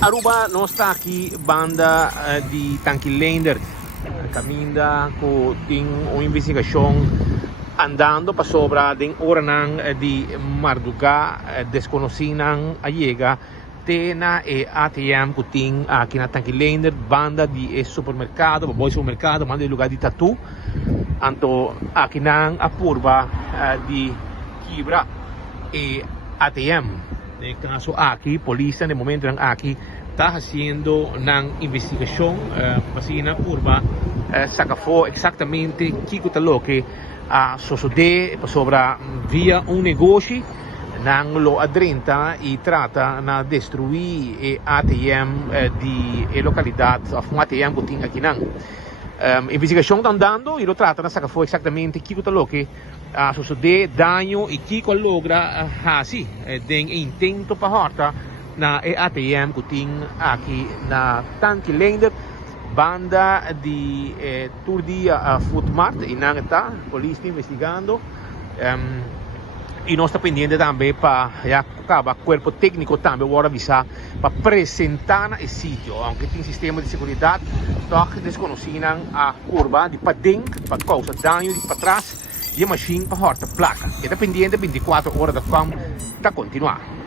Aruba não está aqui banda de Tanki Leendert. Caminha com tem uma investigação andando para sobra de oranan de Marduga desconocinan a chega tena e ATM que tem aqui na Tanki Leendert banda de supermercado, bom supermercado, banda de lugar de tatu. Anto aqui na a purba de kibra e ATM. No caso aqui, polícia no momento aqui está fazendo uma investigação para na purba sacafou exatamente o que está que sucede sobre via negócio na ladronicia e trata na destruir ATM de localidade, um ATM que tem aqui na investigação está andando e lo trata na sacafou exatamente o que está que sucede dano e que logra fazer den intento para horta na ATM que tem aqui na Tanki Leendert banda de turdia footmart e não está polícia investigando e nós está pendente também para acabar corpo técnico também agora avisar para apresentar no sítio aunque tem sistema de segurança toque desconhecido a curva de para dentro para causar dano de para trás e a machine para horta placa e está pendente 24 horas da fama está continuar